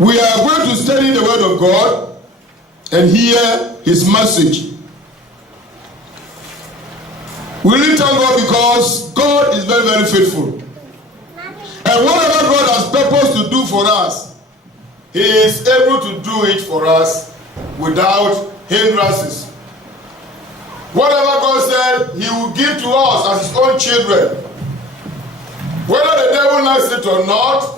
We are going to study the Word of God and hear His message. We really thank God because God is very, very faithful. And whatever God has purposed to do for us, He is able to do it for us without hindrances. Whatever God said, He will give to us as His own children. Whether the devil likes it or not,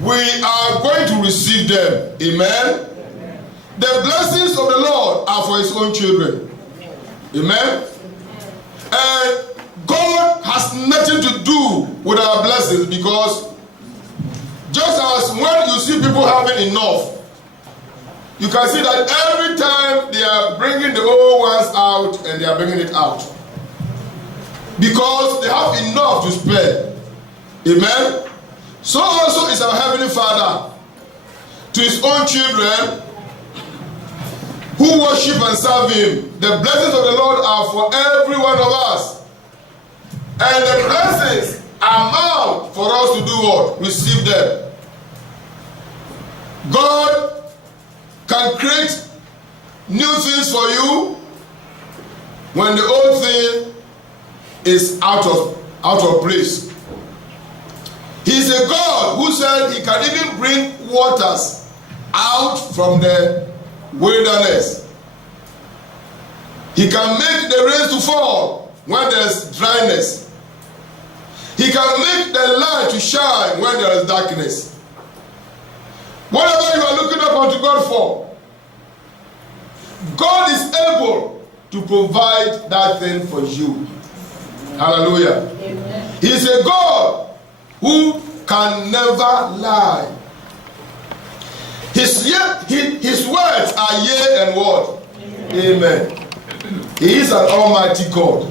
we are going to receive them. Amen? Amen. The blessings of the Lord are for His own children. Amen? And God has nothing to do with our blessings, because just as when you see people having enough, you can see that every time they are bringing the old ones out and they are bringing it out, because they have enough to spare. Amen? So also is our Heavenly Father to His own children who worship and serve Him. The blessings of the Lord are for every one of us. And the blessings are meant for us to do what? Receive them. God can create new things for you when the old thing is out of place. He's a God who said He can even bring waters out from the wilderness. He can make the rain to fall when there's dryness. He can make the light to shine when there is darkness. Whatever you are looking up unto God for, God is able to provide that thing for you. Hallelujah. Amen. He's a God who can never lie. His words are yea and what? Amen. He is an almighty God.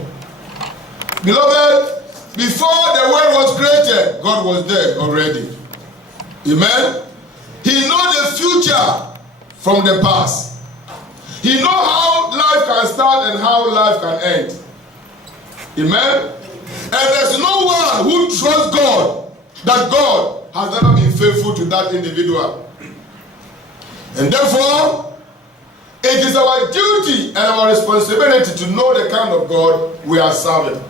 Beloved, before the world was created, God was there already. Amen. He knows the future from the past. He knows how life can start and how life can end. Amen. And there's no one who trusts God that God has never been faithful to that individual. And therefore, it is our duty and our responsibility to know the kind of God we are serving.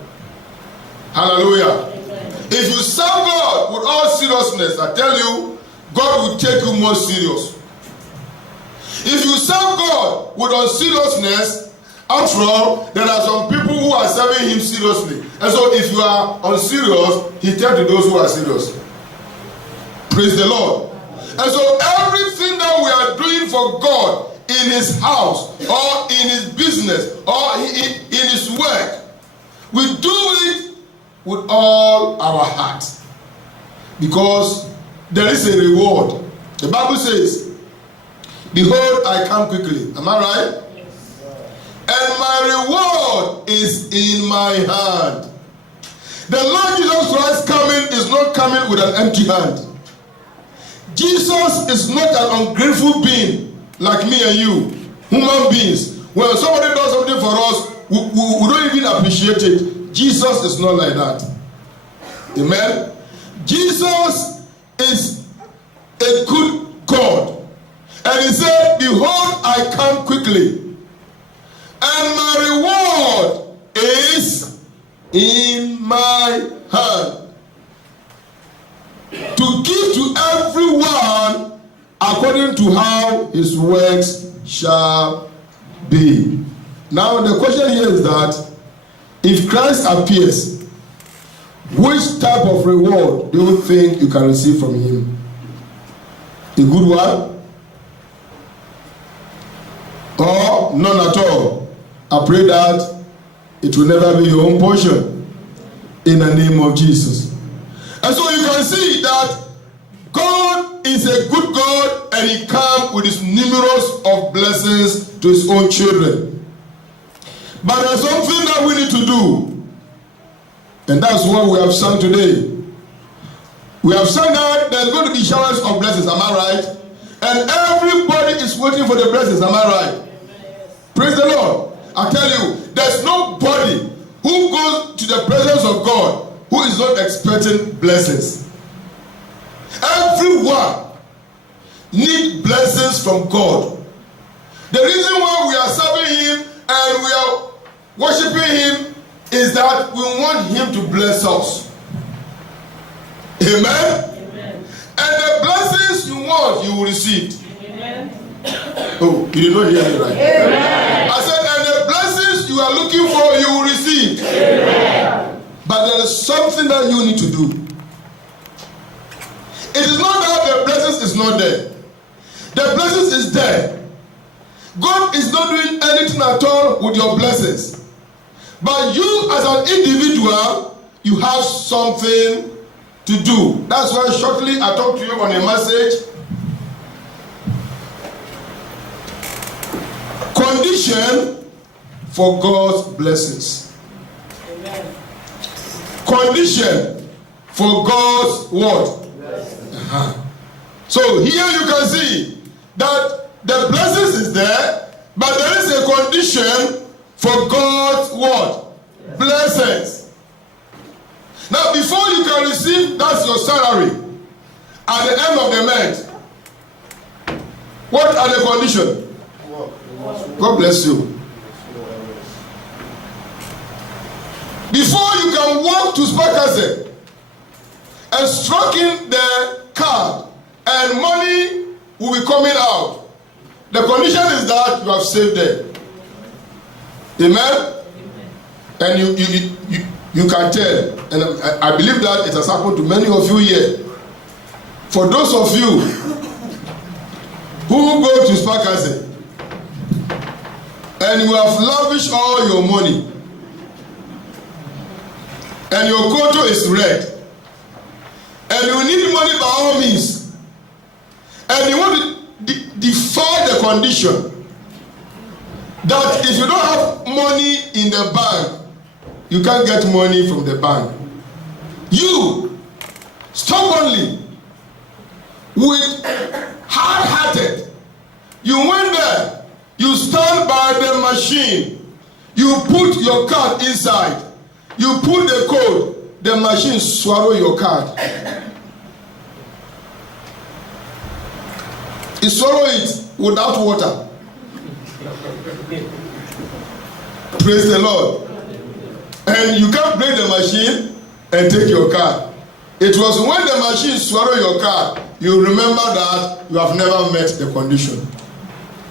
Hallelujah. Amen. If you serve God with all seriousness, I tell you, God will take you more serious. If you serve God with unseriousness, after all, there are some people who are serving Him seriously. And so if you are unserious, He tells to those who are serious. Praise the Lord. And so everything that we are doing for God in His house, or in His business, or in His work, we do it with all our heart. Because there is a reward. The Bible says, behold, I come quickly. Am I right? And my reward is in my hand. The Lord Jesus Christ coming is not coming with an empty hand. Jesus is not an ungrateful being like me and you, human beings. When somebody does something for us, we don't even appreciate it. Jesus is not like that. Amen. Jesus is a good God. And He said, behold, I come quickly. And my reward is in my hand, to give to everyone according to how his works shall be. Now the question here is that if Christ appears, which type of reward do you think you can receive from Him? A good one? Or none at all? I pray that it will never be your own portion, in the name of Jesus. And so you can see that God is a good God, and He comes with His numerous of blessings to His own children. But there's something that we need to do, and that's what we have sung today. We have sung that there's going to be showers of blessings, am I right? And everybody is waiting for the blessings, am I right? Praise the Lord. I tell you, there's nobody who goes to the presence of God who is not expecting blessings. Everyone need blessings from God. The reason why we are serving Him and we are worshiping Him is that we want Him to bless us. Amen? Amen. And the blessings you want, you will receive. Amen. Oh, you did not hear me right? Amen. I said, and the blessings you are looking for, you will receive. Amen. But there is something that you need to do. It is not that the blessings is not there. The blessings is there. God is not doing anything at all with your blessings. But you as an individual, you have something to do. That's why shortly I talked to you on a message. Condition for God's blessings. Amen. Condition for God's what? So here you can see that the blessings is there, but there is a condition for God's what? Blessings. Now before you can receive, that's your salary, at the end of the month, what are the conditions? God bless you. Before you can walk to Sparkase and stroking the card and money will be coming out, the condition is that you have saved them. Amen? And you can tell, and I believe that it has happened to many of you here. For those of you who go to Sparkase and you have lavished all your money and your quota is red and you need money by all means and you want to defy the condition that if you don't have money in the bank, you can't get money from the bank. You stubbornly, with hard-hearted, you went there, you stand by the machine, you put your card inside, you put the code, the machine swallow your card. It swallow it without water. Praise the Lord. And you can't break the machine and take your card. It was when the machine swallow your card, you remember that you have never met the condition.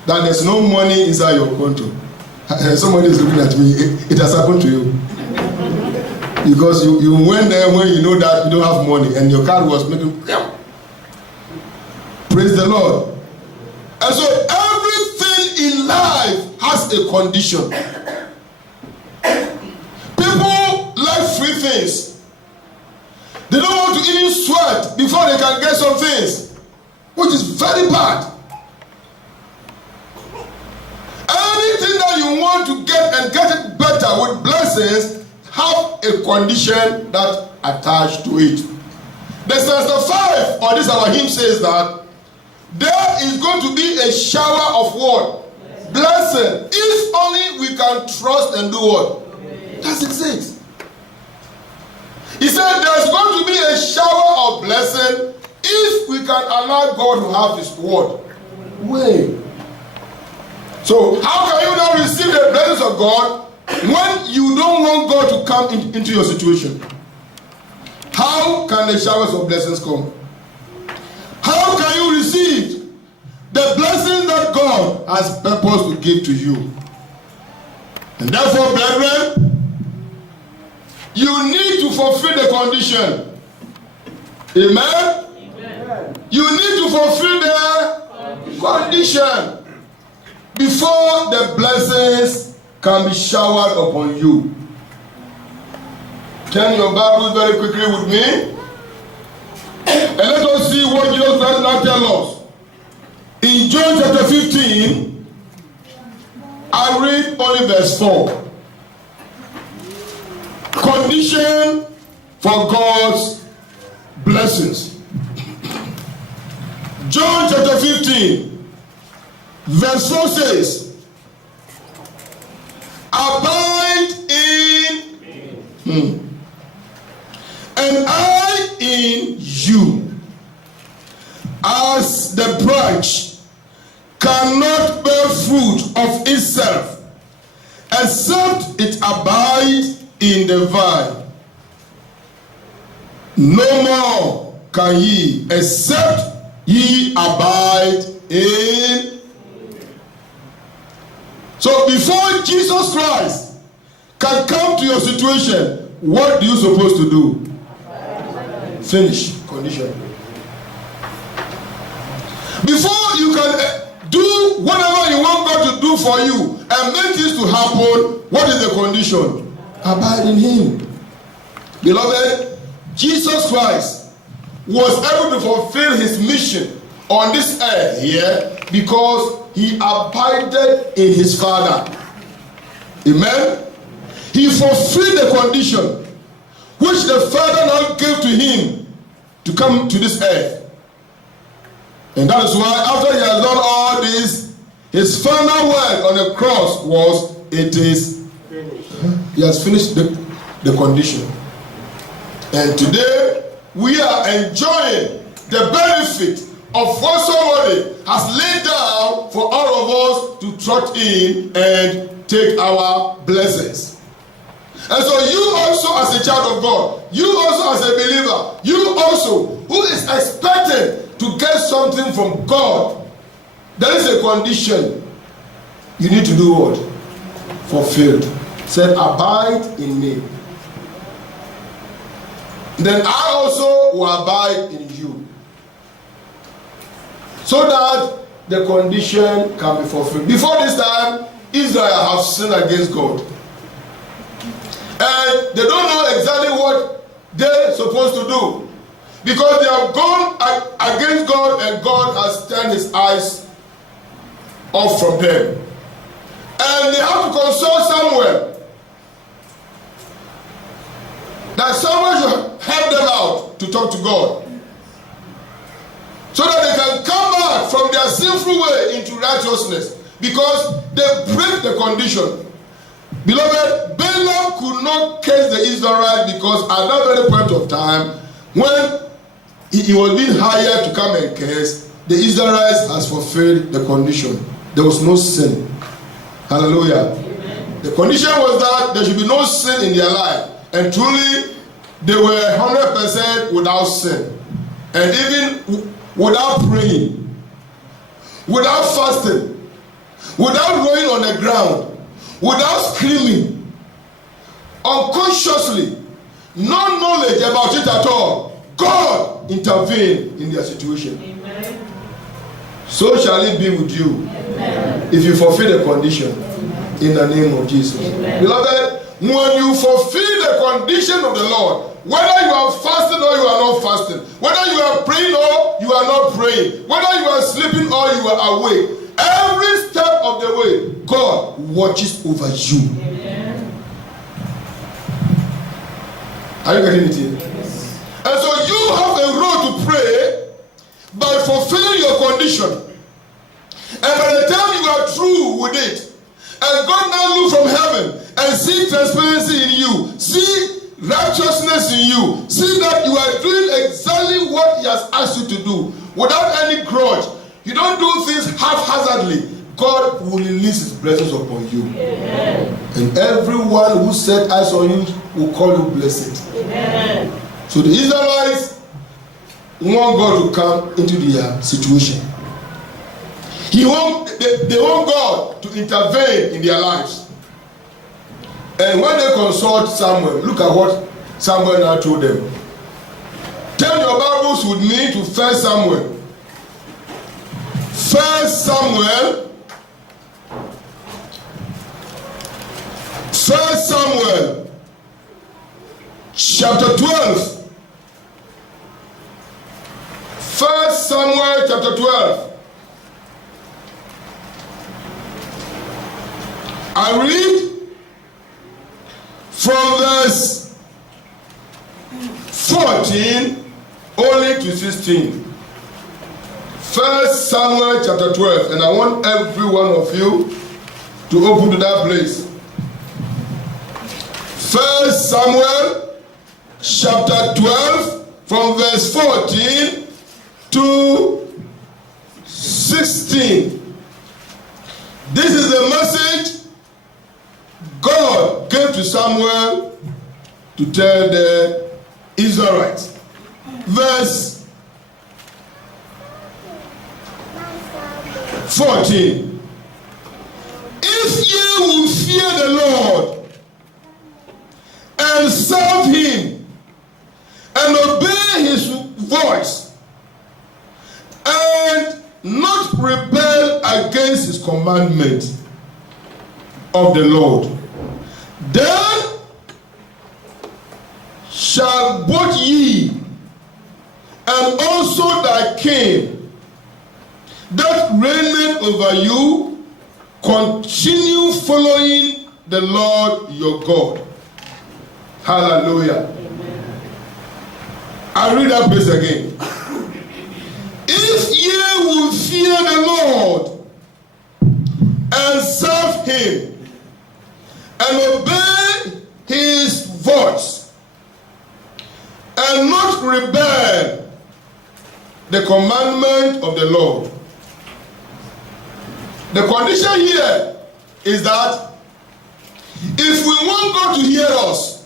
That there's no money inside your conto. Somebody is looking at me. It has happened to you. Because you went there when you know that you don't have money and your card was making. Praise the Lord. And so everything in life has a condition. People like free things. They don't want to even sweat before they can get some things, which is very bad. Anything that you want to get and get it better with blessings have a condition that attached to it. The Psalm 5 or this our hymn says that there is going to be a shower of what? Blessing. If only we can trust and do what? That's it. He said there's going to be a shower of blessing if we can allow God to have His word. Way. So how can you now receive the blessings of God when you don't want God to come into your situation? How can the showers of blessings come? How can you receive the blessings that God has purposed to give to you? And therefore, brethren, you need to fulfill the condition. Amen? Amen. You need to fulfill the condition before the blessings can be showered upon you. Turn your Bible very quickly with me. And let us see what Jesus Christ now tells us. In John chapter 15, I read only verse 4. Condition for God's blessings. John chapter 15, verse 4 says, abide in me, and I in you. as the branch cannot bear fruit of itself, except it abide in the vine, no more can ye, except ye abide in. So before Jesus Christ can come to your situation, what do you supposed to do? Finish. Condition. Before you can do whatever you want God to do for you and make this to happen, what is the condition? Abide in Him. Beloved, Jesus Christ was able to fulfill His mission on this earth here because He abided in His Father. Amen? He fulfilled the condition which the Father now gave to Him to come to this earth. And that is why after He has done all this, His final word on the cross was, it is finished. He has finished the condition. And today we are enjoying the benefit of what somebody has laid down for all of us to trust in and take our blessings. And so you also as a child of God, you also as a believer, you also who is expected to get something from God, there is a condition you need to do what? Fulfilled. Said, abide in me. Then I also will abide in you. So that the condition can be fulfilled. Before this time, Israel have sinned against God. And they don't know exactly what they're supposed to do. Because they have gone against God and God has turned His eyes off from them. And they have to consult somewhere. That someone should help them out to talk to God. So that they can come back from their sinful way into righteousness. Because they break the condition. Beloved, Balaam could not curse the Israelites because at that very point of time, when he was being hired to come and curse, the Israelites has fulfilled the condition. There was no sin. Hallelujah. Amen. The condition was that there should be no sin in their life. And truly, they were 100% without sin. And even without praying, without fasting, without rolling on the ground, without screaming, unconsciously, no knowledge about it at all, God intervened in their situation. Amen. So shall it be with you. Amen. If you fulfill the condition. Amen. In the name of Jesus. Amen. Beloved, when you fulfill the condition of the Lord, whether you are fasting or you are not fasting, whether you are praying or you are not praying, whether you are sleeping or you are awake, every step of the way, God watches over you. Amen. Are you getting it here? Yes. And so you have a role to play by fulfilling your condition. And by the time you are through with it, and God now look from heaven and see transparency in you, see righteousness in you, see that you are doing exactly what He has asked you to do without any grudge. You don't do things haphazardly. God will release His blessings upon you. Amen. And everyone who set eyes on you will call you blessed. Amen. So the Israelites want God to come into their situation. They want God to intervene in their lives. And when they consult Samuel, look at what Samuel now told them. Turn your Bibles with me to 1 Samuel. 1 Samuel. 1 Samuel chapter 12. 1 Samuel chapter 12. I read from verse 14 only to 16. 1 Samuel chapter 12. And I want every one of you to open to that place. 1 Samuel chapter 12 from verse 14 to 16. This is the message God gave to Samuel to tell the Israelites. Verse 14. If ye will fear the Lord and serve him and obey his voice and not rebel against his commandment of the Lord, then shall both ye and also thy king that reigneth over you continue following the Lord your God. Hallelujah. Amen. I read that place again. If ye will fear the Lord and serve him and obey his voice and not rebel the commandment of the Lord. The condition here is that if we want God to hear us,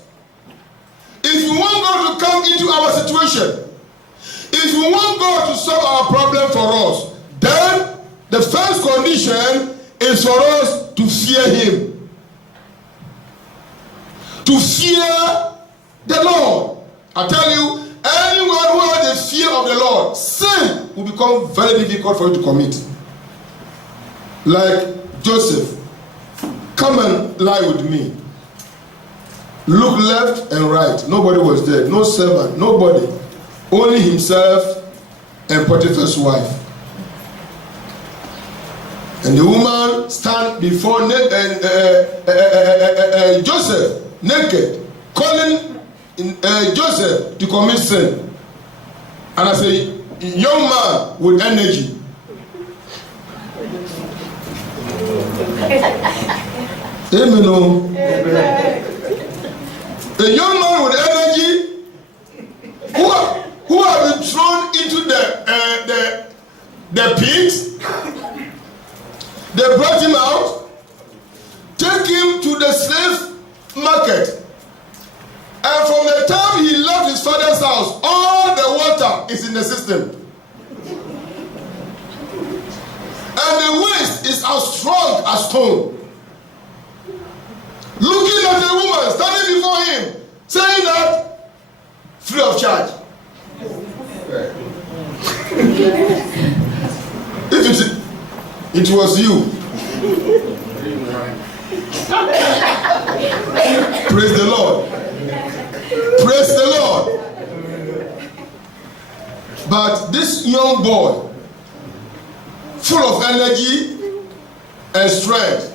if we want God to come into our situation, if we want God to solve our problem for us, then the first condition is for us to fear him. To fear the Lord. I tell you, anyone who has the fear of the Lord, sin will become very difficult for you to commit. Like Joseph, come and lie with me. Look left and right. Nobody was there. No servant. Nobody. Only himself and Potiphar's wife. And the woman stand before Joseph naked, calling Joseph to commit sin. And I say, young man with energy. Amen. A young man with energy who have been thrown into the pigs. They brought him out, take him to the slave market. And from the time he left his father's house, all the water is in the system. And the waist is as strong as stone. Looking at the woman standing before him, saying that free of charge. If it was you. Praise the Lord. Praise the Lord. But this young boy, full of energy and strength,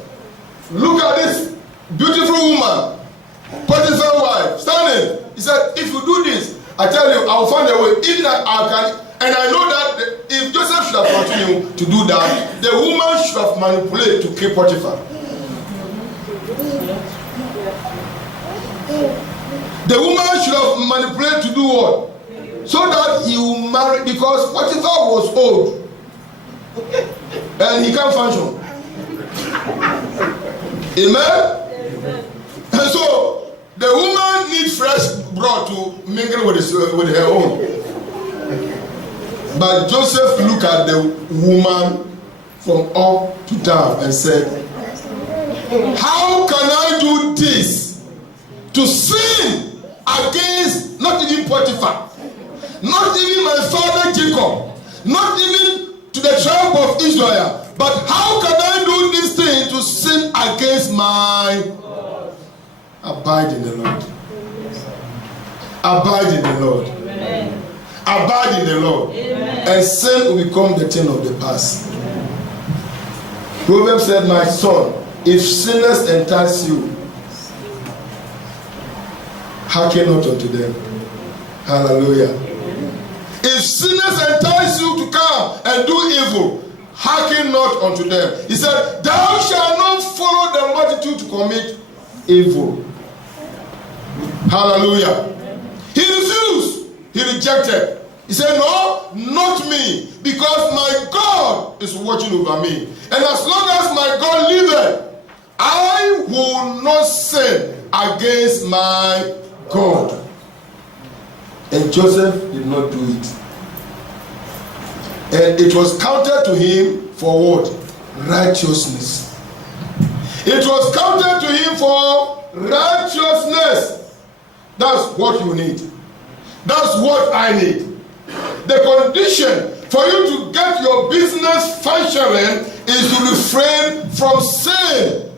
look at this beautiful woman, Potiphar's wife, standing. He said, if you do this, I tell you, I'll find a way. Even that I can, and I know that if Joseph should have continued to do that, the woman should have manipulated to kill Potiphar. The woman should have manipulated to do what? So that he will marry, because Potiphar was old and he can't function. Amen? And so the woman needs fresh blood to mingle with her own. But Joseph looked at the woman from up to down and said, how can I do this to sin against not even Potiphar, not even my father Jacob, not even to the tribe of Israel, but how can I do this thing to sin against my God? Abide in the Lord. Abide in the Lord. Amen. Abide in the Lord. Amen. And sin will become the thing of the past. Amen. Proverbs said, my son, if sinners entice you, hearken not unto them. Hallelujah. Amen. If sinners entice you to come and do evil, hearken not unto them. He said, thou shalt not follow the multitude to commit evil. Hallelujah. He refused. He rejected. He said, no, not me, because my God is watching over me. And as long as my God liveth, I will not sin against my God. And Joseph did not do it. And it was counted to him for what? Righteousness. It was counted to him for righteousness. That's what you need. That's what I need. The condition for you to get your business functioning is to refrain from sin.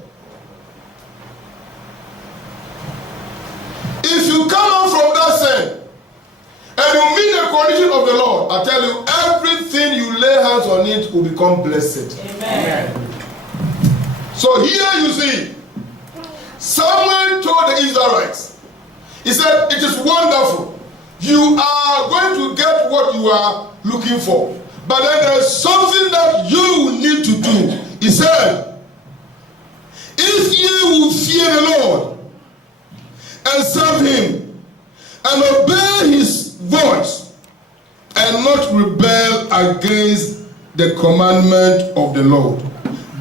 If you come out from that sin and you meet the condition of the Lord, I tell you, everything you lay hands on it will become blessed. Amen. So here you see, Samuel told the Israelites, he said, it is wonderful. You are going to get what you are looking for. But then there is something that you need to do. He said, if you will fear the Lord and serve him and obey his voice and not rebel against the commandment of the Lord,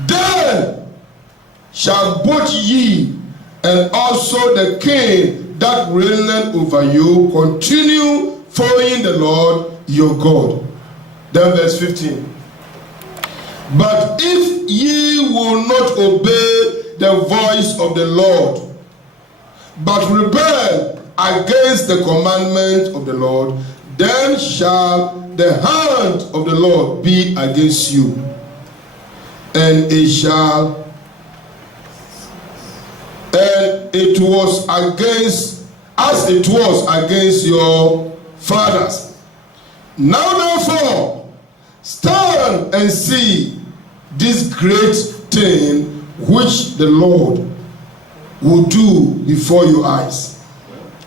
then shall both ye and also the king that reigneth over you continue following the Lord your God. Then verse 15. But if ye will not obey the voice of the Lord, but rebel against the commandment of the Lord, then shall the hand of the Lord be against you, and it was against, as it was against your fathers. Now therefore, stand and see this great thing which the Lord will do before your eyes.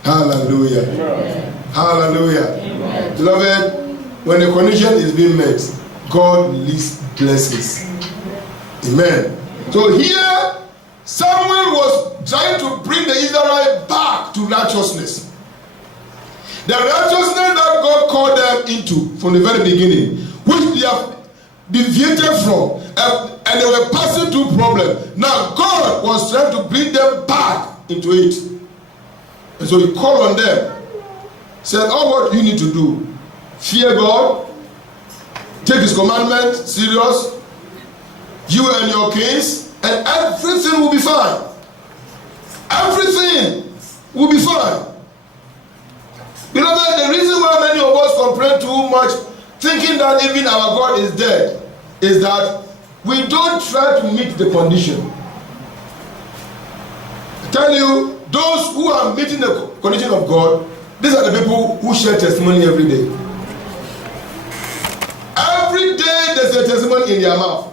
Hallelujah. Amen. Hallelujah. Amen. Beloved, when a condition is being met, God releases blessings. Amen. So here, Samuel was trying to bring the Israelites back to righteousness. The righteousness that God called them into from the very beginning, which they have deviated from, and they were passing through problems. Now God was trying to bring them back into it. And so he called on them, said, all what you need to do, fear God, take his commandment serious, you and your kings, and everything will be fine. Everything will be fine. Beloved, the reason why many of us complain too much, thinking that even our God is dead, is that we don't try to meet the condition. I tell you, those who are meeting the condition of God, these are the people who share testimony every day. Every day there's a testimony in their mouth.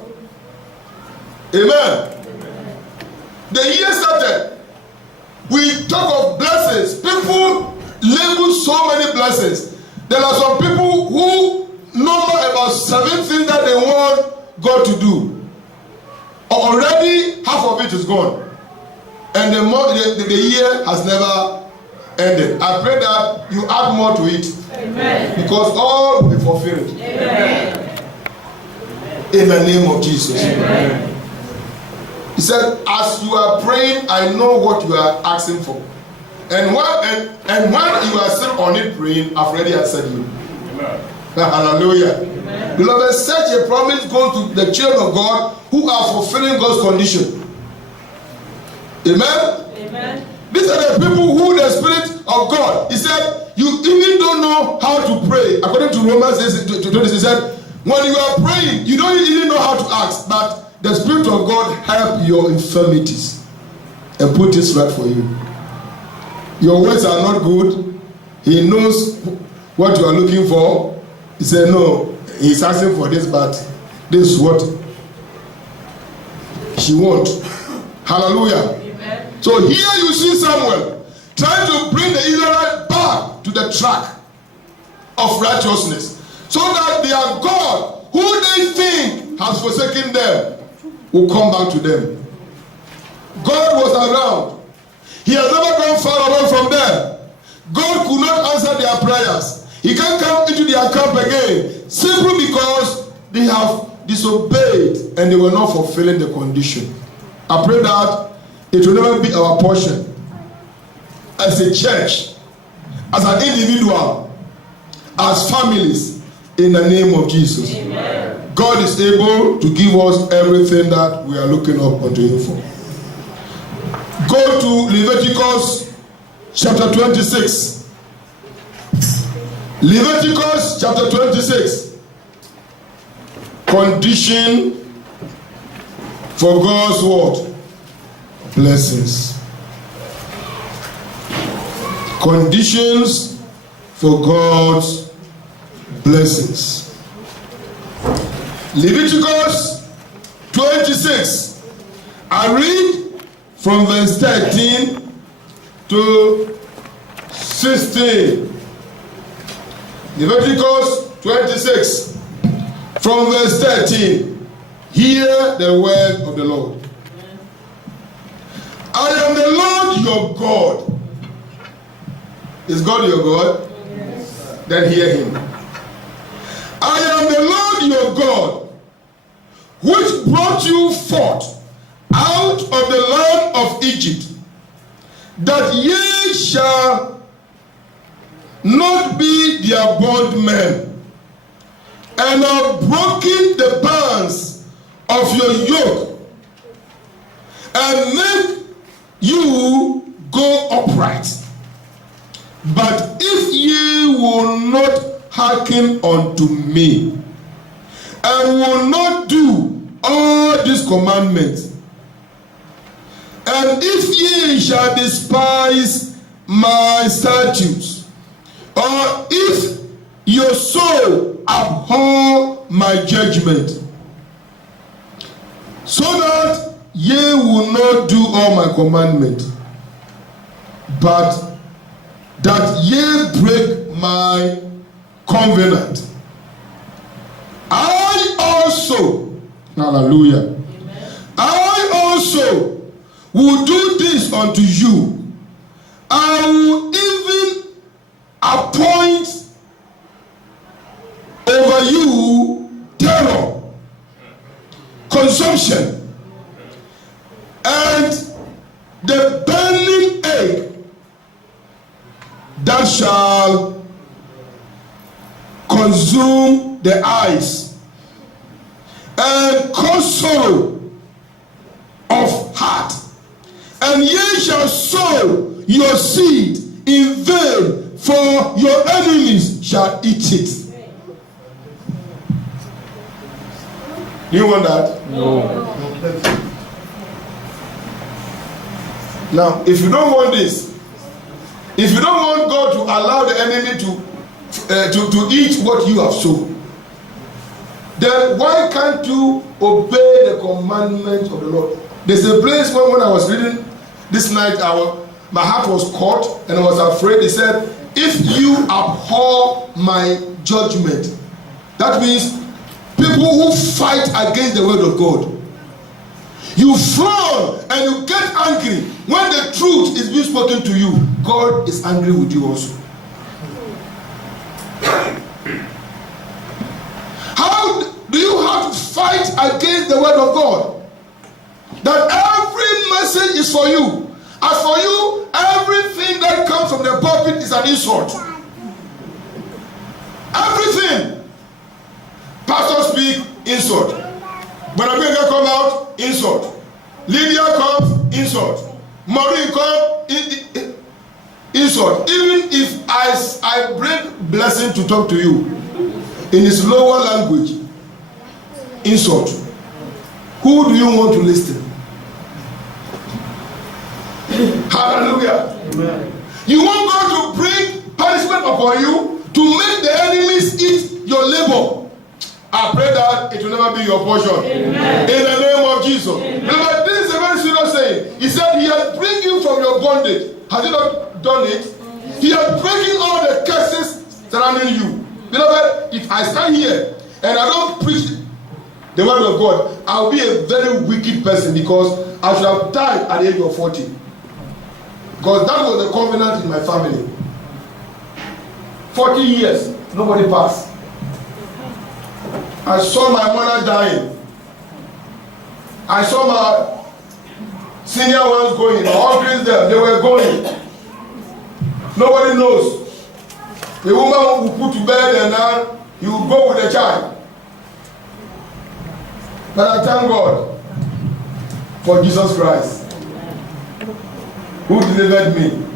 Amen. The year started. We talk of blessings. People label so many blessings. There are some people who number about 7 things that they want God to do. Already half of it is gone. And the year has never ended. I pray that you add more to it. Amen. Because all will be fulfilled. Amen. In the name of Jesus. Amen. He said, as you are praying, I know what you are asking for. And when you are still on it praying, I've already answered you. Amen. Hallelujah. Amen. Beloved, such a promise goes to the children of God who are fulfilling God's condition. Amen? Amen. These are the people who the Spirit of God, he said, you even don't know how to pray. According to Romans 20, he said, when you are praying, you don't even know how to ask, but the Spirit of God help your infirmities and put this right for you. Your words are not good. He knows what you are looking for. He said, no, he's asking for this, but this is what she wants. Hallelujah. Amen. So here you see Samuel trying to bring the Israelites back to the track of righteousness, so that their God, who they think has forsaken them, will come back to them. God was around. He has never gone far away from them. God could not answer their prayers. He can't come into their camp again simply because they have disobeyed and they were not fulfilling the condition. I pray that it will never be our portion as a church, as an individual, as families, in the name of Jesus. Amen. God is able to give us everything that we are looking up unto Him for. Go to Leviticus chapter 26. Leviticus chapter 26. Condition for God's word. Blessings. Conditions for God's blessings. Leviticus 26. I read from verse 13 to 16. Leviticus 26 from verse 13. Hear the word of the Lord. I am the Lord your God. Is God your God? Yes. Then hear him. I am the Lord your God, which brought you forth out of the land of Egypt, that ye shall not be their bondmen, and have broken the bands of your yoke, and make you go upright. But if ye will not hearken unto me, and will not do all these commandments, and if ye shall despise my statutes, or if your soul abhor my judgment, so that ye will not do all my commandments, but that ye break my covenant, I also, hallelujah, amen, I also will do this unto you. I will even appoint over you terror, consumption, and the burning egg that shall consume the eyes, and cause sorrow of heart. And ye shall sow your seed in vain, for your enemies shall eat it. Do you want that? No. Now, if you don't want this, if you don't want God to allow the enemy to eat what you have sown, then why can't you obey the commandments of the Lord? There's a place when I was reading this night, my heart was caught and I was afraid. He said, if you abhor my judgment, that means people who fight against the word of God. You frown and you get angry when the truth is being spoken to you. God is angry with you also. How do you have to fight against the word of God? That every message is for you. As for you, everything that comes from the pulpit is an insult. Everything. Pastor speak, insult. When Abega come out, insult. Lydia comes, insult. Maureen comes, insult. Even if I bring blessing to talk to you in his lower language, insult. Who do you want to listen? Hallelujah. Amen. You want God to bring punishment upon you to make the enemies eat your labor. I pray that it will never be your portion. Amen. In the name of Jesus. Remember, this is a very serious saying. He said he has bring you from your bondage. Has he not done it? He has breaking all the curses surrounding you. Beloved, if I stand here and I don't preach the word of God, I'll be a very wicked person, because I should have died at the age of 40. Because that was the covenant in my family. 40 years, nobody passed. I saw my mother dying. I saw my senior ones going. All them, they were going. Nobody knows. The woman will put to bed and now he will go with the child. But I thank God for Jesus Christ, who delivered me.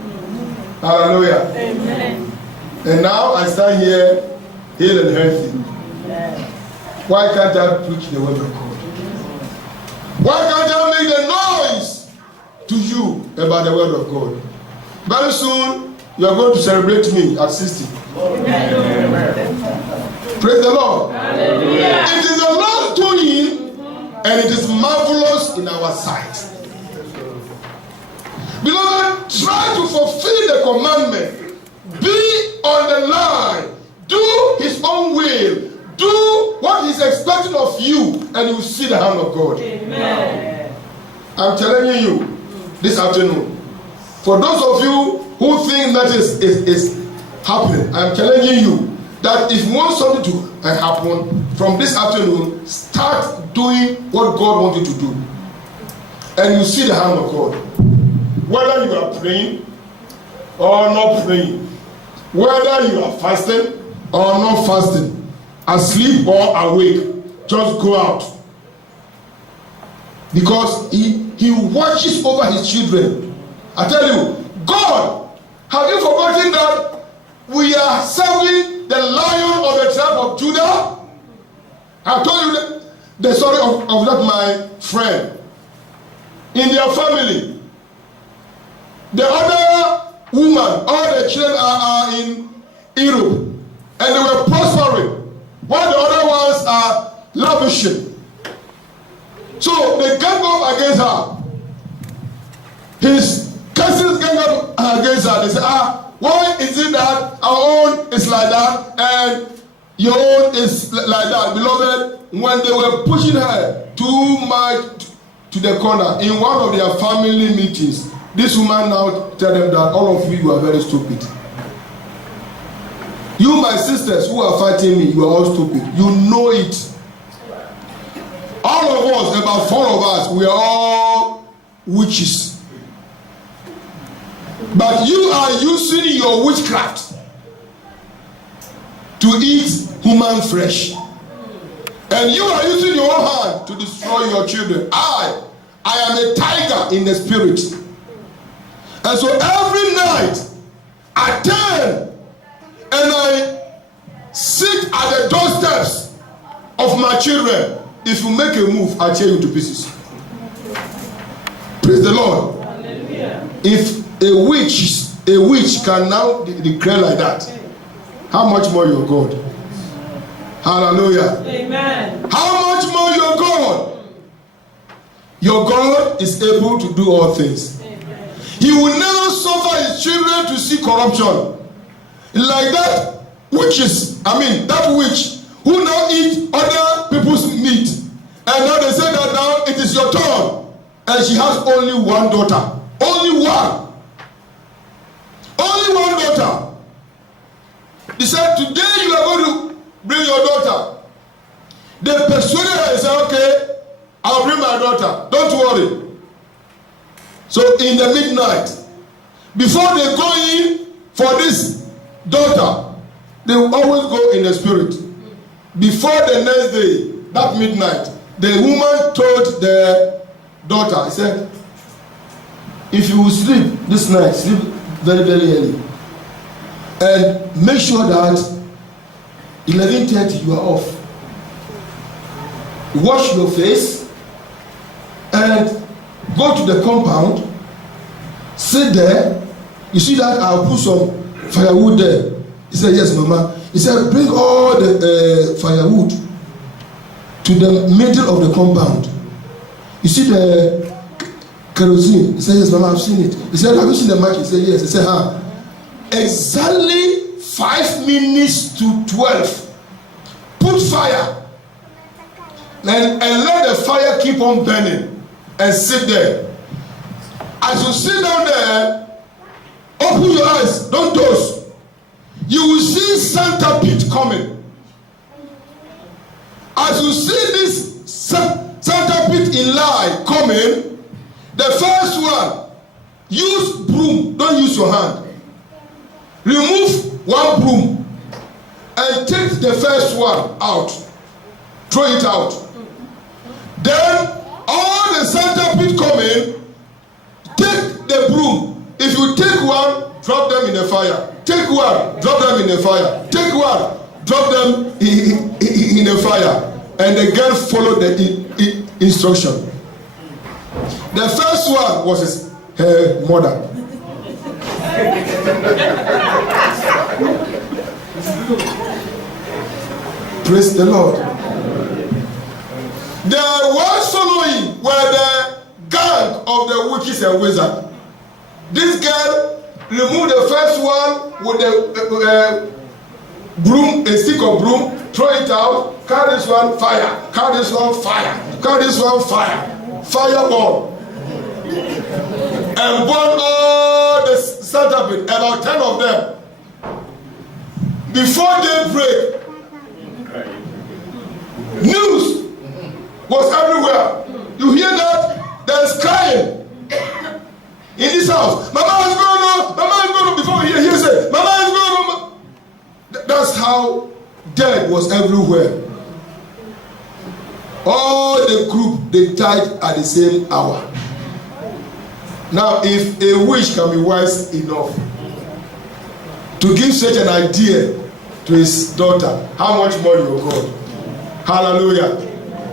Hallelujah. Amen. And now I stand here, healed and healthy. Why can't I preach the word of God? Why can't I make the noise to you about the word of God? Very soon, you are going to celebrate me at 60. Amen. Praise the Lord. Hallelujah. It is the Lord's doing, and it is marvelous in our sight. Beloved, try to fulfill the commandment. Be on the line. Do his own will. Do what he's expecting of you, and you will see the hand of God. Amen. I'm telling you this afternoon. For those of you who think that is happening, I'm telling you that if you want something to happen from this afternoon, start doing what God wants you to do, and you see the hand of God. Whether you are praying or not praying, whether you are fasting or not fasting, asleep or awake, just go out, because he watches over his children. I tell you, God, have you forgotten that we are serving the Lion of the tribe of Judah? I told you the story of that my friend. In their family, the other woman, all the children are in Europe, and they were prospering, while the other ones are lavishing. So they gang up against her. His cousins gang up against her. They say, why is it that our own is like that and your own is like that? Beloved, when they were pushing her too much to the corner in one of their family meetings, this woman now tell them that all of you are very stupid. You, my sisters who are fighting me, you are all stupid. You know it. All of us, about 4 of us, we are all witches. But you are using your witchcraft to eat human flesh. And you are using your own hand to destroy your children. I am a tiger in the spirit. And so every night, I turn and I sit at the doorsteps of my children. If you make a move, I tear you to pieces. Praise the Lord. Hallelujah. If a witch can now declare like that, how much more your God? Hallelujah. Amen. How much more your God? Your God is able to do all things. Amen. He will never suffer his children to see corruption. Like that that witch who now eat other people's meat, and now they say that now it is your turn, and she has only one daughter. Only one daughter. He said, today you are going to bring your daughter. They persuaded her and said, okay, I'll bring my daughter, don't worry. So in the midnight, before they go in for this daughter, they will always go in the spirit. Before the next day, that midnight, the woman told the daughter, he said, if you will sleep this night, sleep very, very early. And make sure that 11:30 you are off. Wash your face and go to the compound. Sit there. You see that I'll put some firewood there. He said, yes, Mama. He said, bring all the firewood to the middle of the compound. You see the kerosene? He said, yes, Mama, I've seen it. He said, have you seen the match? He said, yes. He said, exactly 5 minutes to 12. Put fire. And let the fire keep on burning. And sit there. As you sit down there, open your eyes. Don't close. You will see coming. As you see this centipede in line coming, the first one, use broom, don't use your hand. Remove one broom and take the first one out. Throw it out. Then all the centipede coming, take the broom. If you take one, drop them in the fire. Take one, drop them in the fire. Take one, drop them in the fire. And the girl followed the instruction. The first one was her mother. Praise the Lord. The ones following were the gang of the witches and wizards. This girl removed the first one with the broom, a stick of broom, throw it out, carry this one, fire, carry this one, fire, carry this one, fire, fireball. And burn all the centipede, about 10 of them. Before daybreak, news was everywhere. You hear that? There's crying in this house. Mama is going on. Mama is going on. Before we hear say, Mama is going on. That's how death was everywhere. All the group, they died at the same hour. Now, if a witch can be wise enough to give such an idea to his daughter, how much more your God? Hallelujah.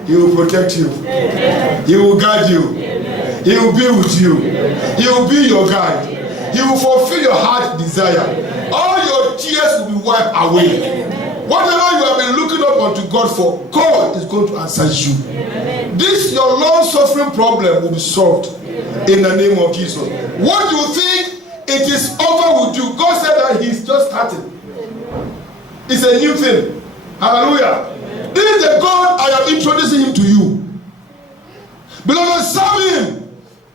He will protect you. Amen. He will guide you. Amen. He will be with you. Amen. He will be your guide. Amen. He will fulfill your heart desire. Amen. All your tears will be wiped away. Amen. Whatever you have been looking up unto God for, God is going to answer you. Amen. This your long-suffering problem will be solved. Amen. In the name of Jesus. Amen. What do you think it is over with you? God said that He's just starting. It's a new thing. Hallelujah. Amen. This is the God I am introducing Him to you. Beloved, serve Him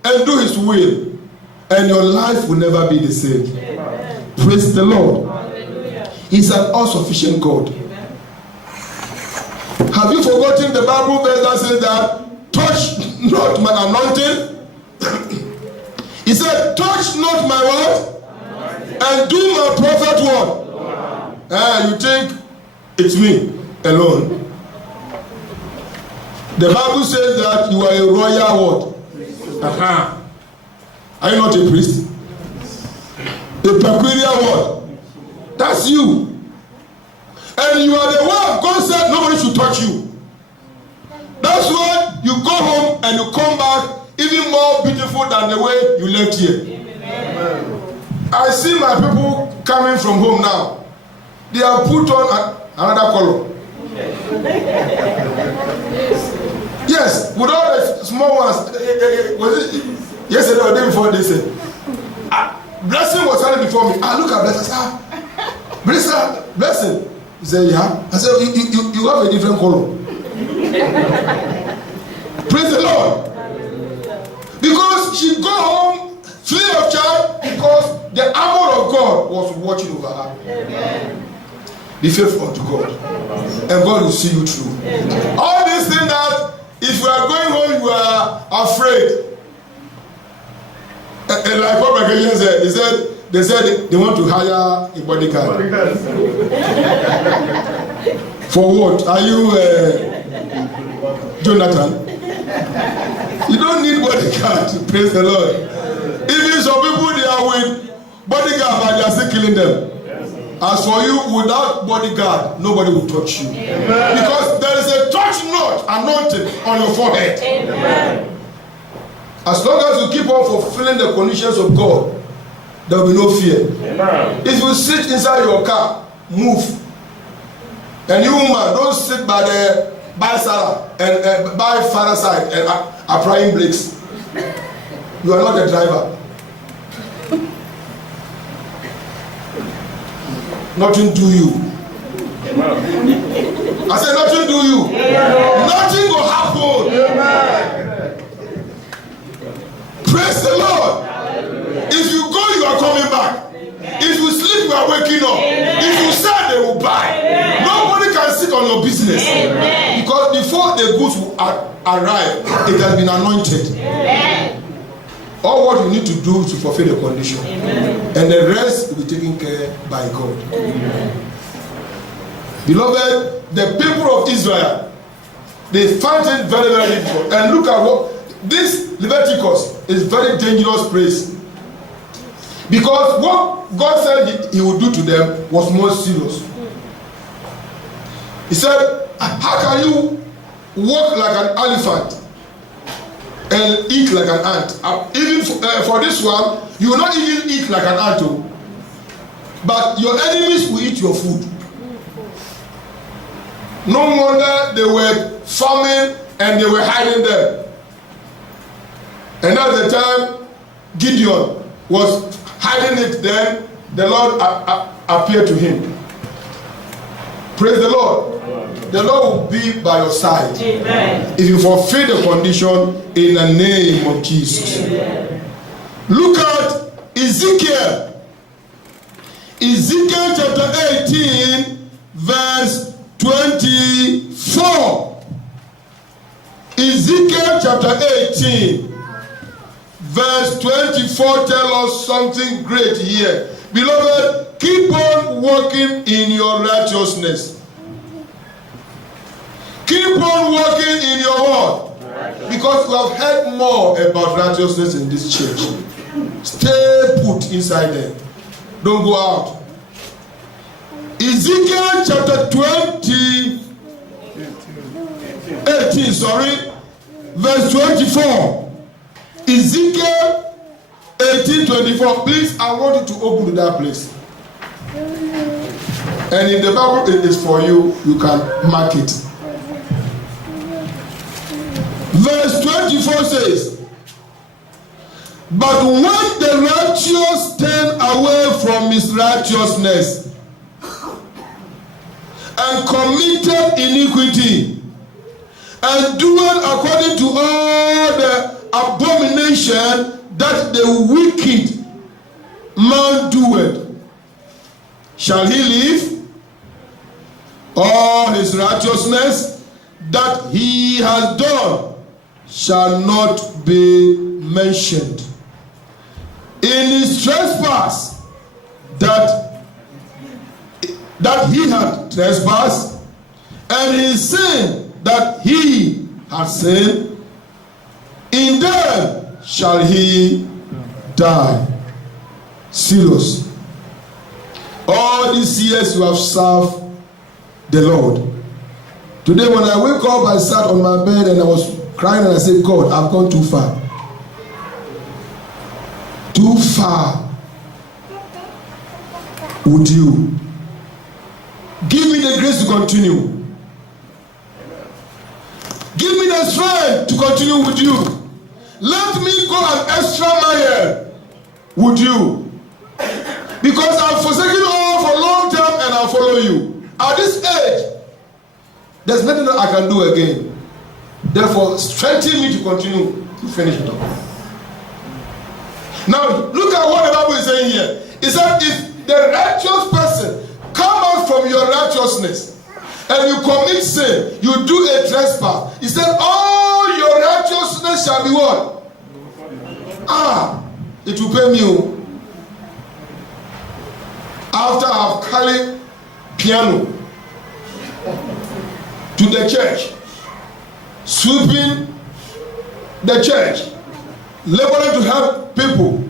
and do His will, and your life will never be the same. Amen. Praise the Lord. Hallelujah. He's an all-sufficient God. Amen. Have you forgotten the Bible verse that says that touch not my anointing? He said, touch not my word and do my prophet word. You think it's me alone? The Bible says that you are a royal word. Are you not a priest? A peculiar word. That's you. And you are the one God said nobody should touch you. That's why you go home and you come back even more beautiful than the way you left here. Amen. I see my people coming from home now. They have put on another color. Yes, with all the small ones. Was it yesterday or the day before? They said, blessing was standing before me. I look at blessing. I said, blessing. He said, yeah. I said, you have a different color. Praise the Lord. Because she go home free of charge because the armor of God was watching over her. Amen. Be faithful unto God, and God will see you through. Amen. All these things that if you are going home you are afraid. And like what my Christian said, they said they want to hire a bodyguard. For what? Are you Jonathan? You don't need bodyguard to praise the Lord. Even some people they are with bodyguard but they are still killing them. As for you, without bodyguard, nobody will touch you. Amen. Because there is a touch not anointed on your forehead. Amen. As long as you keep on fulfilling the conditions of God, there will be no fear. Amen. If you sit inside your car, move. And you woman, don't sit by the side and by father side and applying brakes. You are not the driver. Nothing do you. Amen. I said nothing do you. Amen. Nothing will happen. Amen. Praise the Lord. Hallelujah. If you go, you are coming back. Amen. If you sleep, you are waking up. Amen. If you sell, they will buy. Amen. No on your business. Amen. Because before the goods will arrive, it has been anointed. Amen. All what you need to do is to fulfill the condition. Amen. And the rest will be taken care by God. Amen. Beloved, the people of Israel, they find it very, very difficult. And look at what this Leviticus is very dangerous place. Because what God said he would do to them was more serious. He said, how can you walk like an elephant and eat like an ant? Even for this one, you will not even eat like an ant, but your enemies will eat your food. No wonder they were farming and they were hiding them. And at the time Gideon was hiding it, then the Lord appeared to him. Praise the Lord. The Lord will be by your side. Amen. If you fulfill the condition in the name of Jesus. Amen. Look at Ezekiel. Ezekiel chapter 18 verse 24. Ezekiel chapter 18 verse 24 tells us something great here. Beloved, keep on walking in your righteousness. Keep on walking in your word. Because we have heard more about righteousness in this church. Stay put inside there. Don't go out. Ezekiel chapter 18, verse 24. Ezekiel 18:24. Please, I want you to open to that place. And if the Bible is for you, you can mark it. Verse 24 says, but when the righteous turn away from his righteousness and committed iniquity and doing according to all the abomination that the wicked man doeth, shall he live? All his righteousness that he has done shall not be mentioned. In his trespass that he had trespassed, and his sin that he had sinned, in them shall he die. Serious. All these years you have served the Lord. Today when I wake up, I sat on my bed and I was crying and I said, God, I've gone too far. Too far with you. Give me the grace to continue. Give me the strength to continue with you. Let me go an extra mile with you. Because I've forsaken all for a long time and I'll follow you. At this age, there's nothing that I can do again. Therefore, strengthen me to continue to finish it off. Now, look at what the Bible is saying here. It said, if the righteous person come out from your righteousness and you commit sin, you do a trespass. He said, all your righteousness shall be what? It will pay me. After I have carried piano to the church, sweeping the church, laboring to help people,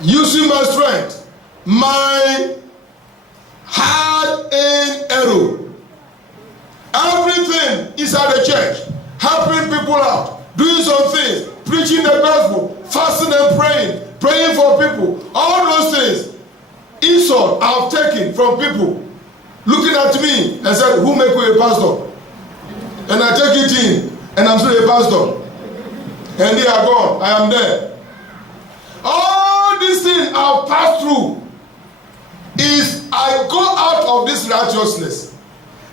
using my strength, my hard-earned arrow, everything inside the church, helping people out, doing some things, preaching the gospel, fasting and praying for people, all those things. Insult I have taken from people looking at me and said, who make you a pastor? And I take it in and I'm still a pastor. And they are gone. I am there. All these things I've passed through. If I go out of this righteousness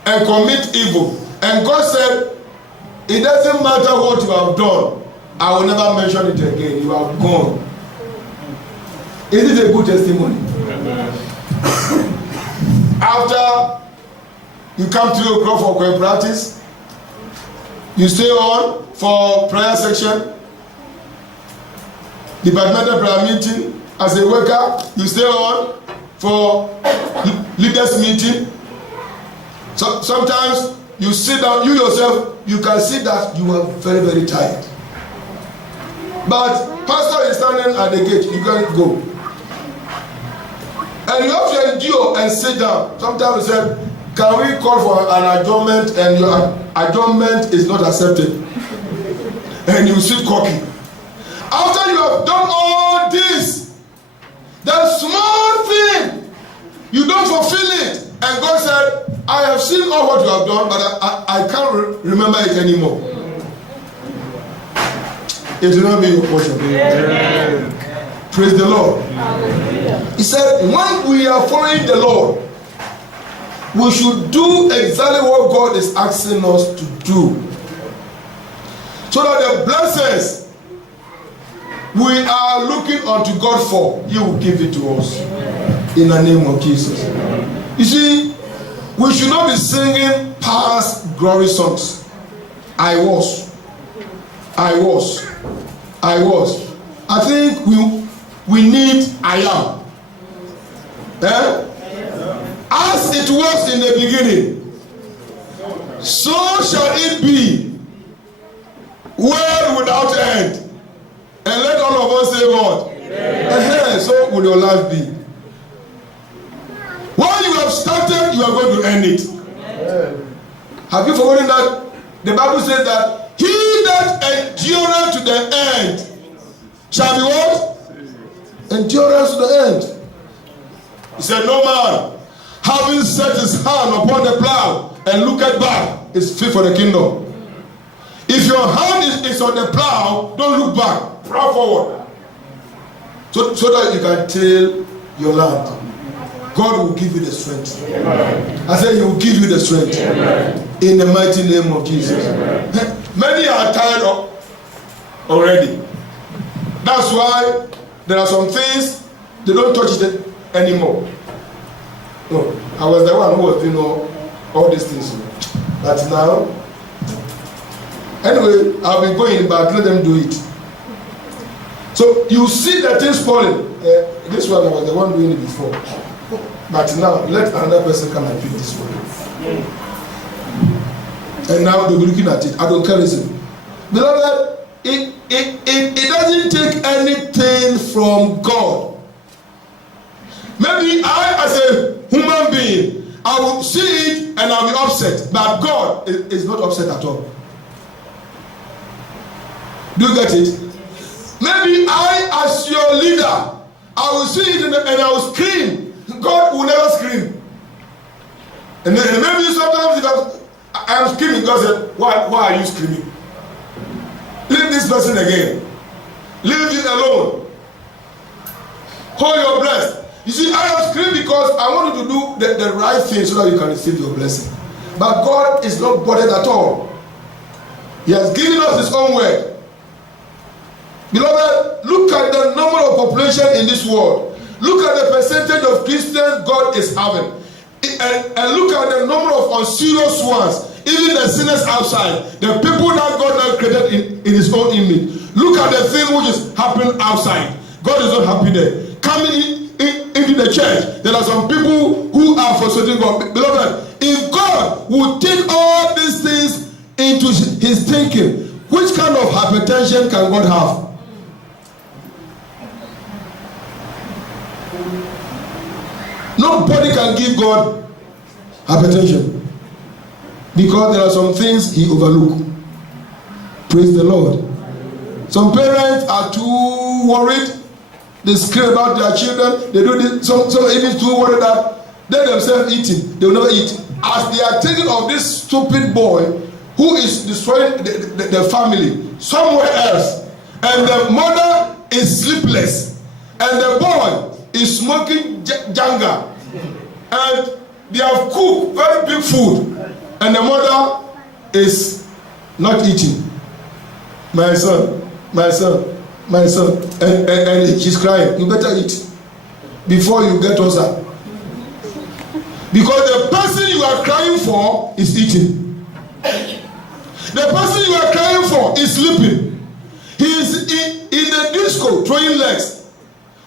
and commit evil, and God said, it doesn't matter what you have done, I will never mention it again. You have gone. Is it a good testimony? After You come 3 o'clock for choir practice. You stay on for prayer section. Departmental prayer meeting. As a worker, you stay on for leaders meeting. So sometimes you sit down, you yourself, you can see that you are very, very tired. But pastor is standing at the gate, you can't go. And you have to endure and sit down. Sometimes you say, can we call for an adjournment, and your adjournment is not accepted. And you sit cocky. After you have done all this, that small thing, you don't fulfill it. And God said, I have seen all what you have done, but I can't remember it anymore. It will not be your portion. Amen. Praise the Lord. Hallelujah. He said, when we are following the Lord, we should do exactly what God is asking us to do. So that the blessings we are looking unto God for, He will give it to us. Amen. In the name of Jesus. Amen. You see, we should not be singing past glory songs. I was. I think we need I am. As it was in the beginning, so shall it be, world without end. And let all of us say what? So will your life be. When you have started, you are going to end it. Have you forgotten that the Bible says that he that endureth to the end shall be what? Endurance to the end. He said, no man having set his hand upon the plow and looketh back is fit for the kingdom. If your hand is on the plow, don't look back, plow forward. So that you can till your land. God will give you the strength. Amen. I said He will give you the strength. Amen. In the mighty name of Jesus. Amen. Many are tired already. That's why there are some things they don't touch it anymore. No, I was the one who was doing all these things. But now, anyway, I'll be going, but let them do it. So you see the things falling. This one I was the one doing it before. But now, let another person come and pick this one. And now they'll be looking at it. I don't care. Listen. Beloved, it doesn't take anything from God. Maybe I, as a human being, I will see it and I'll be upset. But God is not upset at all. Do you get it? Maybe I, as your leader, I will see it and I will scream. God will never scream. And then maybe sometimes if I'm screaming, God said, why are you screaming? Leave this person again. Leave it alone. Hold your breath. You see, I am screaming because I want you to do the right thing so that you can receive your blessing. But God is not bothered at all. He has given us His own word. Beloved, look at the number of population in this world. Look at the percentage of Christians God is having. And look at the number of unserious ones. Even the sinners outside. The people that God has created in His own image. Look at the thing which is happening outside. God is not happy there. Coming into the church, there are some people who are frustrating God. Beloved, if God would take all these things into His thinking, which kind of hypertension can God have? Nobody can give God hypertension because there are some things He overlooks. Praise the Lord. Some parents are too worried. They scream about their children. They do this. Some even too worried that they themselves eating. They will never eat. As they are thinking of this stupid boy who is destroying the family somewhere else, and the mother is sleepless, and the boy is smoking janga, and they have cooked very big food, and the mother is not eating. My son, and she's crying. You better eat before you get ulcer. Because the person you are crying for is eating. The person you are crying for is sleeping. He is in the disco throwing legs.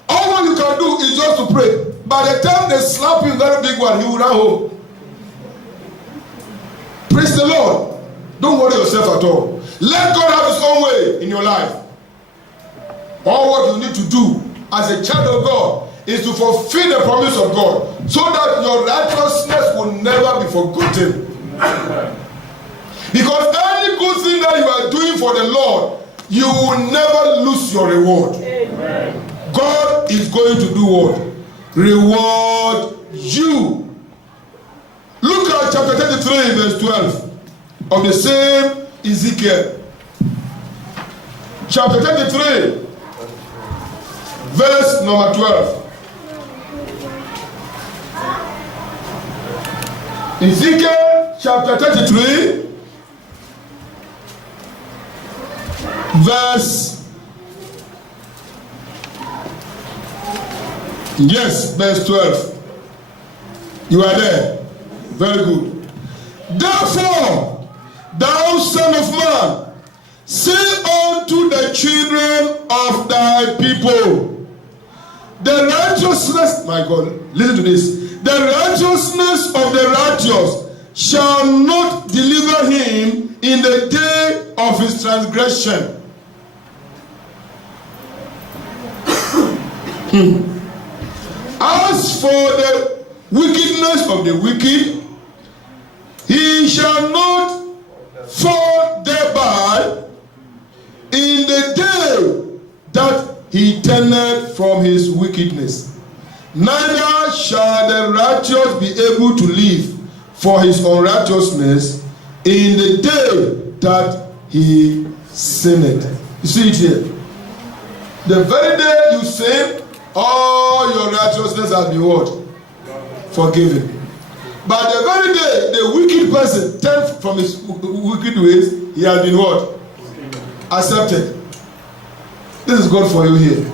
All what you can do is just to pray. By the time they slap you very big one, he will run home. Praise the Lord. Don't worry yourself at all. Let God have his own way in your life. All what you need to do as a child of God is to fulfill the promise of God, so that your righteousness will never be forgotten. Because any good thing that you are doing for the Lord, you will never lose your reward. Amen. God is going to do what? Reward you. Look at chapter 33 verse 12 of the same Ezekiel. Chapter 33 verse number 12. Ezekiel chapter 33 verse 12. You are there. Very good. Therefore, thou son of man, say unto the children of thy people, the righteousness, my God, listen to this. The righteousness of the righteous shall not deliver him in the day of his transgression. As for the wickedness of the wicked, he shall not fall thereby in the day that he turneth from his wickedness. Neither shall the righteous be able to live for his unrighteousness in the day that he sinned. You see it here. The very day you sin, all your righteousness has been what? Forgiven. But the very day the wicked person turned from his wicked ways, he has been what? Accepted. This is God for you here.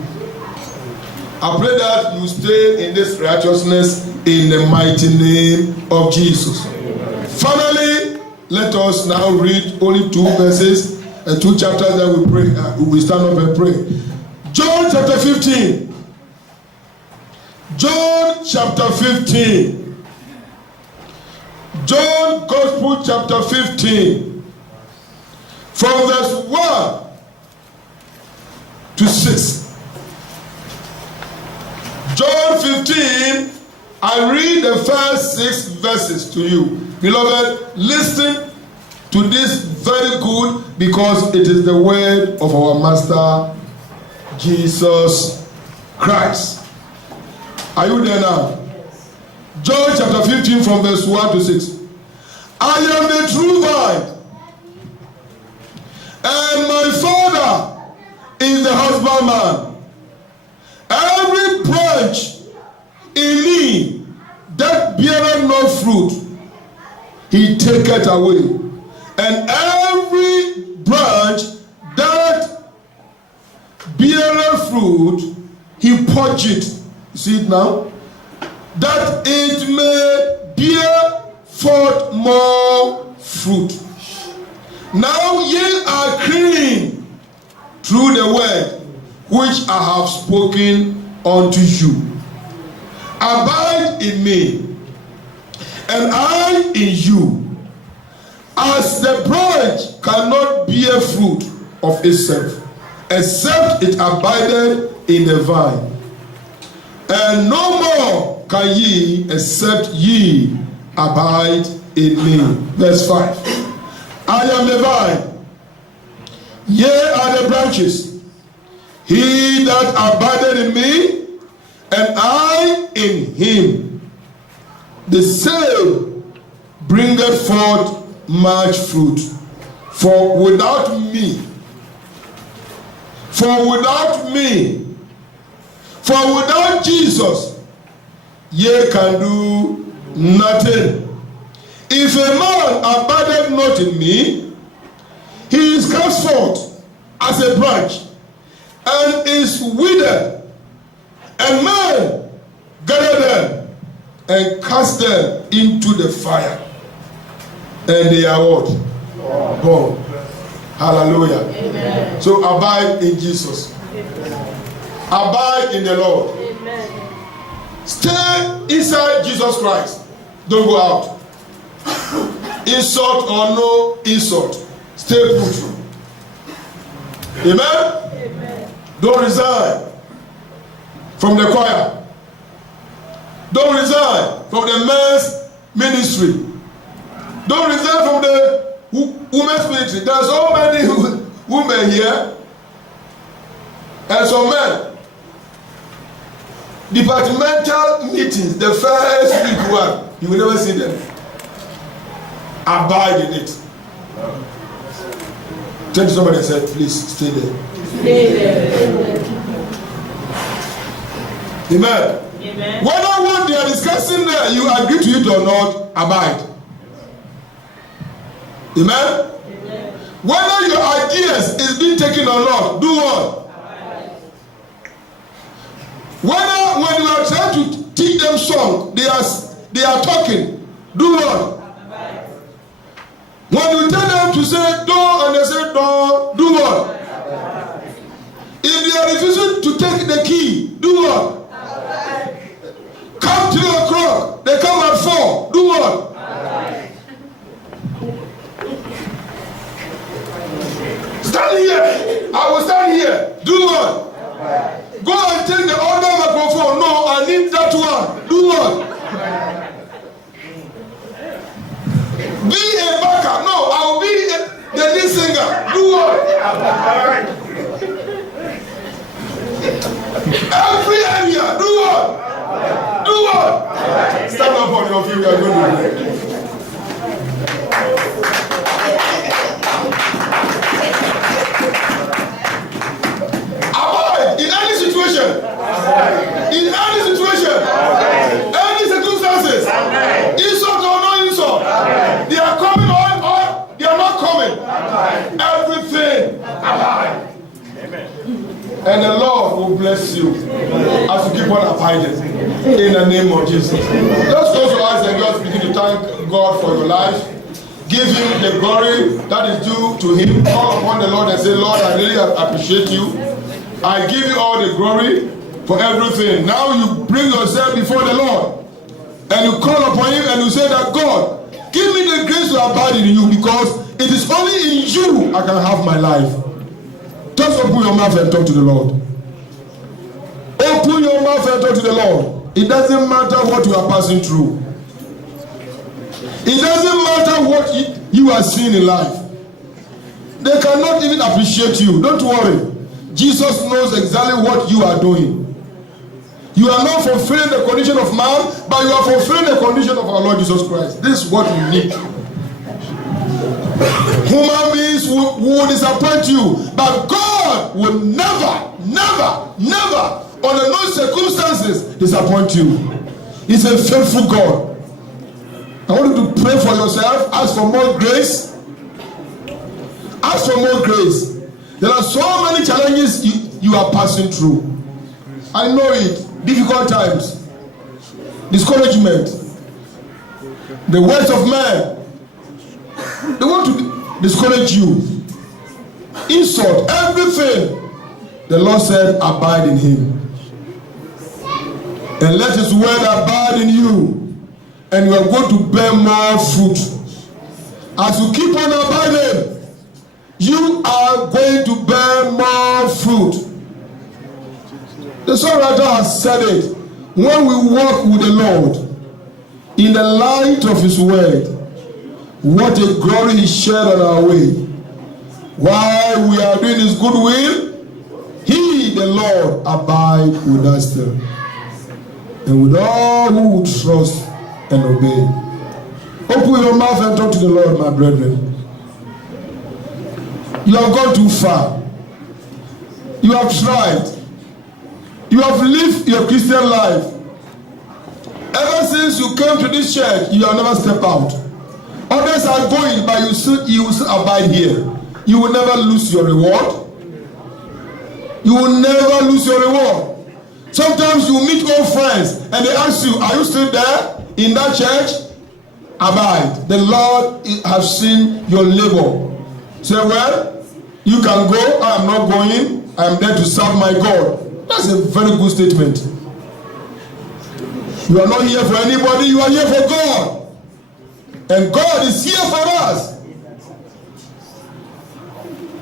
I pray that you stay in this righteousness in the mighty name of Jesus. Finally, let us now read only 2 verses and 2 chapters that we pray. We stand up and pray. John chapter 15. John chapter 15. John Gospel chapter 15. From verse 1 to 6. John 15, I read the first 6 verses to you. Beloved, listen to this very good, because it is the word of our Master Jesus Christ. Are you there now? John chapter 15 from verse 1 to 6. I am the true vine, and my Father is the husbandman. Every branch in me that beareth no fruit, he taketh away. And every branch that beareth fruit, he purgeth. You see it now? That it may bear forth more fruit. Now ye are clean through the word which I have spoken unto you. Abide in me, and I in you. As the branch cannot bear fruit of itself, except it abideth in the vine, and no more can ye, except ye abide in me. Verse 5. I am the vine, ye are the branches. He that abideth in me, and I in him, the same bringeth forth much fruit. For without me, without Jesus, ye can do nothing. If a man abideth not in me, he is cast forth as a branch, and is withered, and men gather them and cast them into the fire. And they are what? Born. Hallelujah. Amen. So abide in Jesus. Abide in the Lord. Amen. Stay inside Jesus Christ. Don't go out. Insult or no insult, stay put. Amen? Amen. Don't resign from the choir. Don't resign from the men's ministry. Don't resign from the women's ministry. There are so many women here and some men. Departmental meetings, the first week one, you will never see them. Abide in it. Turn to somebody and say, please stay there. Stay there. Amen. Amen. Whether what they are discussing there, you agree to it or not, abide. Amen. Amen. Whether your ideas is being taken or not, do what? Whether when you are trying to teach them song, they are talking, do what? When you tell them to say do and they say do what? If they are refusing to take the key, do what? Come 3 o'clock, they come at 4, do what? Stand here, I will stand here, do what? Go and take the other microphone. No, I need that one. Do what? Be a backer. No, I will be the lead singer. Do what? Every area. Do what? Do what? Stand up on your feet. We are going to do it. In any situation, any circumstances, insult or no insult, they are coming or they are not coming. Everything. And the Lord will bless you as you keep on abiding in the name of Jesus. Just close your eyes and just begin to thank God for your life. Give him the glory that is due to him. Call upon the Lord and say, Lord, I really appreciate you. I give you all the glory for everything. Now you bring yourself before the Lord and you call upon him and you say that, God, give me the grace to abide in you because it is only in you I can have my life. Just open your mouth and talk to the Lord. Open your mouth and talk to the Lord. It doesn't matter what you are passing through. It doesn't matter what you are seeing in life. They cannot even appreciate you. Don't worry. Jesus knows exactly what you are doing. You are not fulfilling the condition of man, but you are fulfilling the condition of our Lord Jesus Christ. This is what we need. Human beings will disappoint you, but God will never, under no circumstances, disappoint you. He's a faithful God. I want you to pray for yourself. Ask for more grace. Ask for more grace. There are so many challenges you are passing through. I know it. Difficult times. Discouragement. The words of man. They want to discourage you. Insult. Everything. The Lord said, abide in him. And let his word abide in you. And you are going to bear more fruit. As you keep on abiding, you are going to bear more fruit. The songwriter has said it. When we walk with the Lord in the light of his word, what a glory he shed on our way. While we are doing his good will, he, the Lord, abide with us still. And with all who would trust and obey. Open your mouth and talk to the Lord, my brethren. You have gone too far. You have tried. You have lived your Christian life. Ever since you came to this church, you have never stepped out. Others are going, but you will still abide here. You will never lose your reward. You will never lose your reward. Sometimes you meet old friends and they ask you, are you still there? in that church, abide. The Lord has seen your labor. Say, well, you can go. I am not going. I am there to serve my God. That's a very good statement. You are not here for anybody. You are here for God. And God is here for us.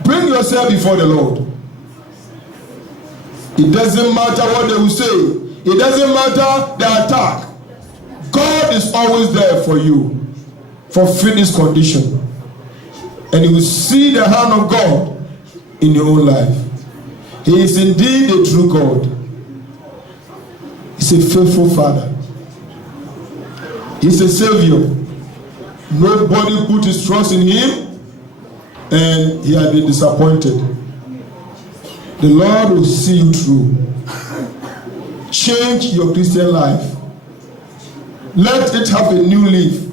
Bring yourself before the Lord. It doesn't matter what they will say. It doesn't matter the attack. God is always there for you, for fitness condition. And you will see the hand of God in your own life. He is indeed a true God. He's a faithful Father. He's a Savior. Nobody put his trust in him, and he had been disappointed. The Lord will see you through. Change your Christian life. Let it have a new leaf.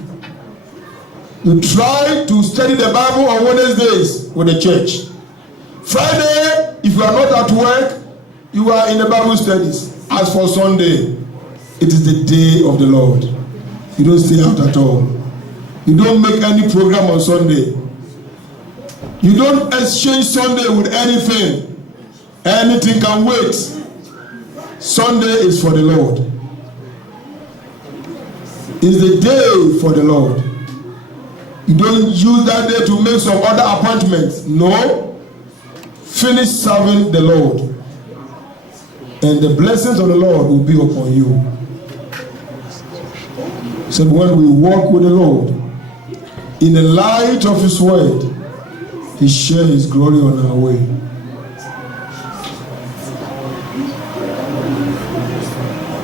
You try to study the Bible on Wednesdays with the church. Friday, if you are not at work, you are in the Bible studies. As for Sunday, it is the day of the Lord. You don't stay out at all. You don't make any program on Sunday. You don't exchange Sunday with anything. Anything can wait. Sunday is for the Lord. It's the day for the Lord. You don't use that day to make some other appointments. No. Finish serving the Lord. And the blessings of the Lord will be upon you. So when we walk with the Lord, in the light of his word, he shares his glory on our way.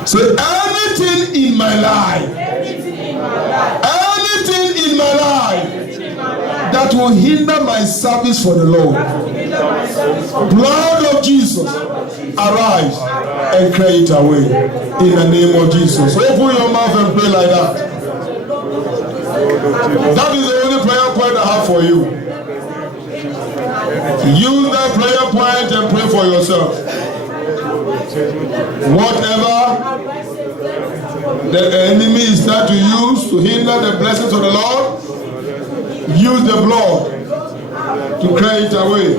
So anything in my life, that will hinder my service for the Lord, blood of Jesus, arise and clear it away in the name of Jesus. Open your mouth and pray like that. That is the only prayer point I have for you. Use that prayer point and pray for yourself. Whatever the enemy is trying to use to hinder the blessings of the Lord, use the blood to clear it away.